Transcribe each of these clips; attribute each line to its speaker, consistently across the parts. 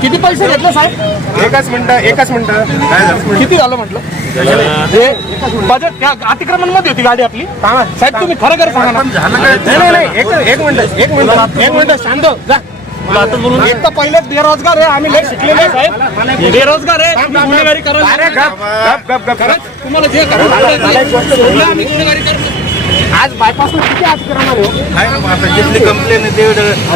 Speaker 1: किती पैसे घेतले साहेब?
Speaker 2: एकच मिनिटं एकच मिनिटं.
Speaker 1: किती झालं म्हटलं? हे बजेट त्या अतिक्रमणमध्ये होती गाडी आपली. साहेब तुम्ही खरं खरं सांगा ना.
Speaker 2: नाही नाही नाही. एक मिनिट एक मिनिट. एक मिनिट शांत हो, जा
Speaker 1: एक तर पहिलेच बेरोजगार आहे आम्ही लय शिकलेले आहे, साहेब. बेरोजगार आहे तुम्ही गुन्हेगारी करायला
Speaker 2: अरे गप गप गप गप
Speaker 1: खरंच तुम्हाला जे आम्ही गुन्हेगारी करतो
Speaker 2: आज बायपासला किती अतिक्रमण आहे हो?
Speaker 3: आहे ना मग आता जिथली कंप्लेन आहे ते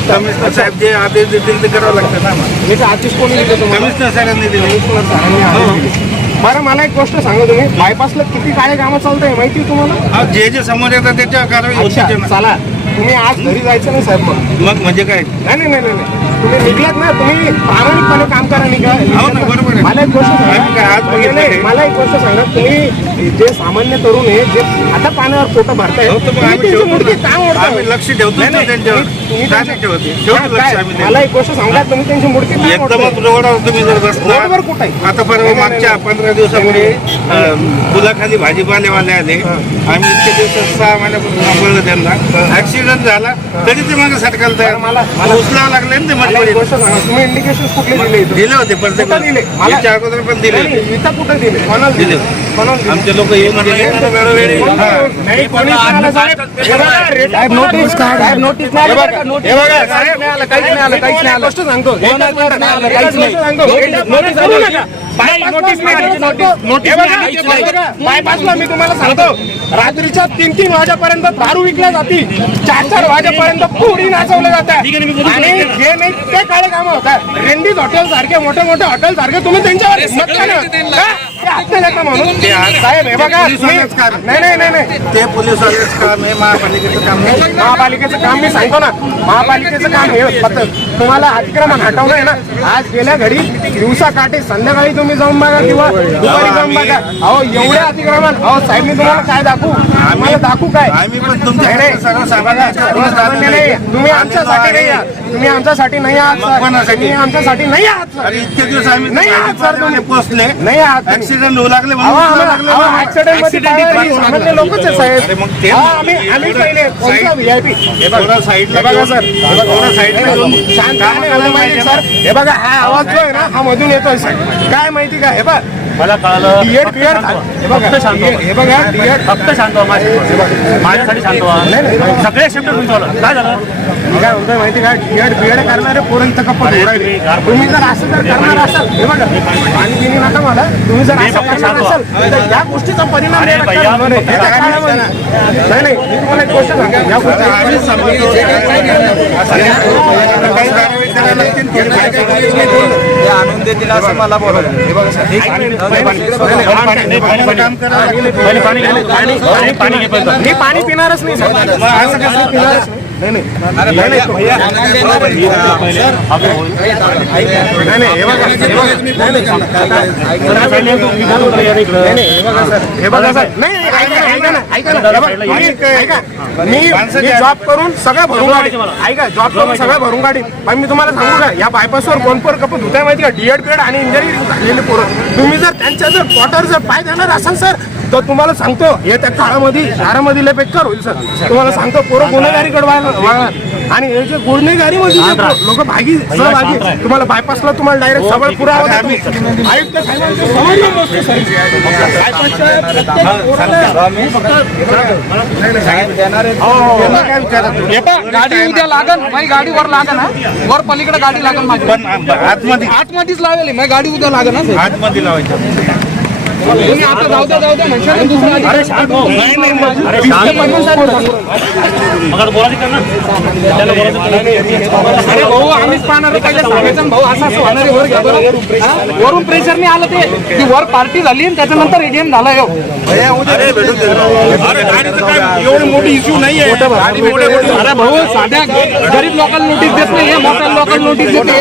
Speaker 3: कमिशनर साहेब जे आदेश देतील ते करावं लागतं ना मग.
Speaker 2: मी तर आधीच कोणी दिले तुम्हाला?
Speaker 3: कमिशनर साहेबांनी दिले.
Speaker 2: दिले. बरं मला एक गोष्ट सांगा तुम्ही. बायपासला किती काळे कामं चालत आहे माहिती आहे तुम्हाला?
Speaker 3: हा, जे जे समोर येतात त्याच्या कारवाई होतीच
Speaker 2: अच्छा
Speaker 3: आहे ना.
Speaker 2: चला. तुम्ही आज घरी जायचं नाही साहेब मग
Speaker 3: मग म्हणजे काय
Speaker 2: नाही नाही नाही नाही तुम्ही निघलात ना तुम्ही प्रामाणिकपणे काम करा निघा
Speaker 3: हो ना, बरोबर आहे.
Speaker 2: मला एक गोष्ट
Speaker 3: आम्ही काय आज
Speaker 2: सांगा
Speaker 3: बघितलं
Speaker 2: नाही, नाही,
Speaker 3: नाही.
Speaker 2: मला एक गोष्ट सांगा तुम्ही जे सामान्य तरुण आहे जे आता पाण्यावर पोटं भरताय
Speaker 3: हो, तर मग
Speaker 2: तुम्ही
Speaker 3: आम्ही
Speaker 2: त्यांची
Speaker 3: ठेवतो
Speaker 2: मुडकी
Speaker 3: ना.
Speaker 2: का मोडताय?
Speaker 3: आम्ही लक्ष ठेवतो
Speaker 2: नाही,
Speaker 3: ना
Speaker 2: नाही,
Speaker 3: त्यांच्यावर.
Speaker 2: तुम्ही- तुम्ही
Speaker 3: नाही ठेवत? ठेवतो
Speaker 2: काय-
Speaker 3: लक्ष
Speaker 2: काय?
Speaker 3: आम्ही
Speaker 2: मला एक गोष्ट सांगा तुम्ही त्यांची मुडकी का
Speaker 3: एकदमच
Speaker 2: मोडताय?
Speaker 3: रोडावर तुम्ही जर बसला
Speaker 2: रोडवर कुठं आहे?
Speaker 3: आता परवा
Speaker 2: नाही, नाही,
Speaker 3: मागच्या पंधरा दिवसापूर्वी अं, पुलाखाली भाजीपालेवाले आले आम्ही इतके दिवसात सहा महिन्यापासून सांभाळलं त्यांना ऍक्सिडेंट झाला तरी ते मागे सटकायला तयार. उचलावं लागले ना ते
Speaker 2: तुम्ही इंडिकेशन कुठले दिले?
Speaker 3: दिले होते?
Speaker 2: मला-
Speaker 3: याच्या अगोदर पण दिले
Speaker 2: इथं कुठं दिले? कोणाला
Speaker 3: दिले. आमचे लोक येऊन गेले वेळोवेळी.
Speaker 2: नाही कोणी कोणाला साहेब बघा, साहेब नोटीस साहेब नोटीस नाही आली बरं का? हे बघा साहेब नाही आलं काहीच नाही आलं काहीच नाही आलं. मिनिट नाही आलं काहीच नाही नोटीस नोटीस बायपासला मी तुम्हाला सांगतो. रात्रीच्या तीन तीन वाजेपर्यंत दारू विकल्या जाती. चार चार वाजेपर्यंत पुडी नाचवल्या जातात आणि जे नाही ते काळे काम होतात. रेंडीज हॉटेल सारखे मोठे मोठे हॉटेल सारखे तुम्ही त्यांच्यावर म्हणून साहेब हे बघा तुम्ही-
Speaker 3: पोलिसांनाच कारण.
Speaker 2: नाही नाही नाही नाही
Speaker 3: ते पोलीस वालेच काम आहे महापालिकेचं काम नाही
Speaker 2: महापालिकेचं काम मी सांगतो ना महापालिकेचं काम हे फक्त तुम्हाला अतिक्रमण हटवणं आहे ना आज गेल्या घडी दिवसा काटे संध्याकाळी तुम्ही जाऊन बघा किंवा दुपारी जाऊन बघा अहो एवढे अतिक्रमण अहो साहेब मी तुम्हाला काय दाखवू आम्हाला दाखवू काय
Speaker 3: आम्ही पण
Speaker 2: नाही,
Speaker 3: तुमच्या
Speaker 2: नाही.
Speaker 3: सगळं
Speaker 2: नाही. तुम्ही आमच्यासाठी नाही आहात तुम्ही आमच्यासाठी नाही आहात सर.
Speaker 3: कोणासाठी?
Speaker 2: तुम्ही आमच्यासाठी नाही आहात सर.
Speaker 3: इतके दिवस आम्ही
Speaker 2: नाही आहात सर तुम्ही.
Speaker 3: पोहोचले
Speaker 2: नाही आहात तुम्ही.
Speaker 3: ऍक्सिडेंट होऊ लागले ही
Speaker 2: साहेब. हा, हे बघा हे हे हे हा आवाज जो आहे ना हा मधून येतोय सर. काय माहिती का? हे बघ.
Speaker 4: मला कळालं
Speaker 2: डीएड बीएड हे
Speaker 4: फक्त शांत व्हा.
Speaker 2: हे बघा डीएड
Speaker 4: फक्त शांत व्हा माझ्या माझ्यासाठी शांत व्हा. सगळे शिफ्ट तुमचं काय झालं?
Speaker 2: मी काय म्हणतोय माहिती का? डीएड बीएड करणारे पोरं इथं कप्पा राहिले तुम्ही जर असं जर करणार असाल. हे बघा. पाणी पिणी नका मला. तुम्ही जर असं
Speaker 4: फक्त
Speaker 2: करणार. असाल तर या गोष्टीचा परिणाम
Speaker 4: अरे
Speaker 2: या
Speaker 4: भैया,
Speaker 2: रक्तावर होणार आहे.
Speaker 4: फक्त
Speaker 2: येत्या काळामध्ये. नाही नाही मी तुम्हाला एक गोष्ट सांगतो. या गोष्टी
Speaker 3: आम्ही. काही
Speaker 5: आणून देतील असं मला बोलायचं
Speaker 4: पाणी
Speaker 2: मी पिणारच नाही हे बघा. हे बघा. सर. हे बघा सर. नाही नाही, ऐका ना मी- मी मी जॉब करून सगळं भरून काढीन ऐका जॉब करून सगळं भरून काढीन पण मी तुम्हाला सांगू का या बायपासवर कोण कोण कपत होत्या माहिती का? डीएड पीएड आणि इंजिनिअरिंग झालेले पोरं. तुम्ही जर त्यांच्या जर क्वार्टर जर पाय देणार असाल सर तर तुम्हाला सांगतो येत्या काळामध्ये शहरामध्ये लय बेकार होईल सर. तुम्हाला सांगतो पोरं गुन्हेगारीकडे वळणार वळणार. आणि हे जे गुन्हेगारीमध्ये लोक भागी सहभागी तुम्हाला बायपासला तुम्हाला डायरेक्ट सगळं पुरावा देतो. आयुक्त साहेबांची समजली गोष्ट सर. बायपासच्या प्रत्येक पोराला-
Speaker 3: त्यांना काय विचारत
Speaker 1: गाडी उद्या लागन माझी गाडी वर लागन हा. वर पलीकडे गाडी लागन माझी.
Speaker 3: पण आतमध्ये.
Speaker 1: आतमध्येच लावेल माझी गाडी उद्या लागन हा साहेब.
Speaker 3: आतमध्ये लावायचं.
Speaker 1: तुम्ही आता जाऊ द्या जाऊ द्या म्हणशाल आधी.
Speaker 4: अरे शांत हो.
Speaker 1: नाही, नाही,
Speaker 4: अरे शांत. हो.
Speaker 1: पन्नास साहेब. बोलतो.
Speaker 4: मग आता बोलायचं कर ना त्याला बोलायचं
Speaker 1: अरे भाऊ आम्हीच पाहणार पहिले सांगायचं ना भाऊ असं असं होणार वर घ्या बरं. हा? वरून प्रेशर नाही आलं ते. ती वर पार्टी झाली आणि त्याच्यानंतर एटीएम झाला हो.
Speaker 3: एवढी मोठी इश्यू नाहीये.
Speaker 1: अरे भाऊ साध्या गरीब लोकांना नोटीस देत नाही हे मोठ्या लोकांना नोटीस देते.